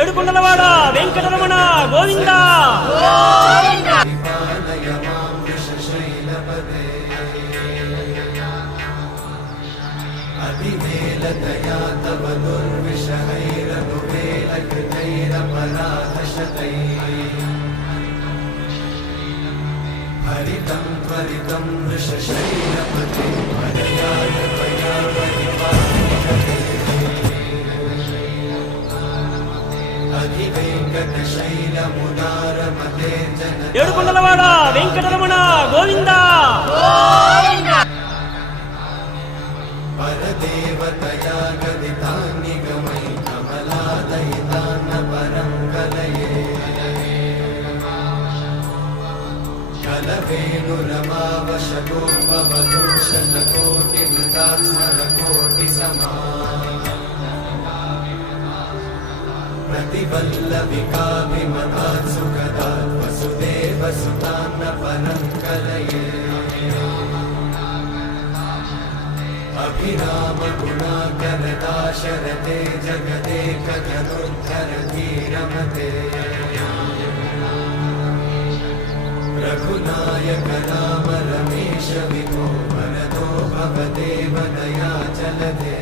ఏడుకొండలవాడ వెంకటరమణ గోవింద अभिमेलतया तव दुर्विषहैरनुवेलकृतैरपराधशतैः हरितं त्वरितं वृषशैलपते हरयाय त्वया परिपालितते अधिवेङ्कटशैलमुदारमते जनता ఏడుకొండలవాడ వెంకటరమణ గోవింద परदेवतया गदितान्निगमै कमलादयितान्न परं कलये कलवेणुरमावशतोपवधूशतकोटिवृतात्स्मरकोटिसमा प्रतिवल्लविकाभिमतात् सुखदात् वसुदेवसुतान्न परं कलये अभिराम गुणाकरदाशरथे जगदेकधनुर्धरधीरमते रघुनायक राम रमेश विभो वरदो भवदेव दयाचलते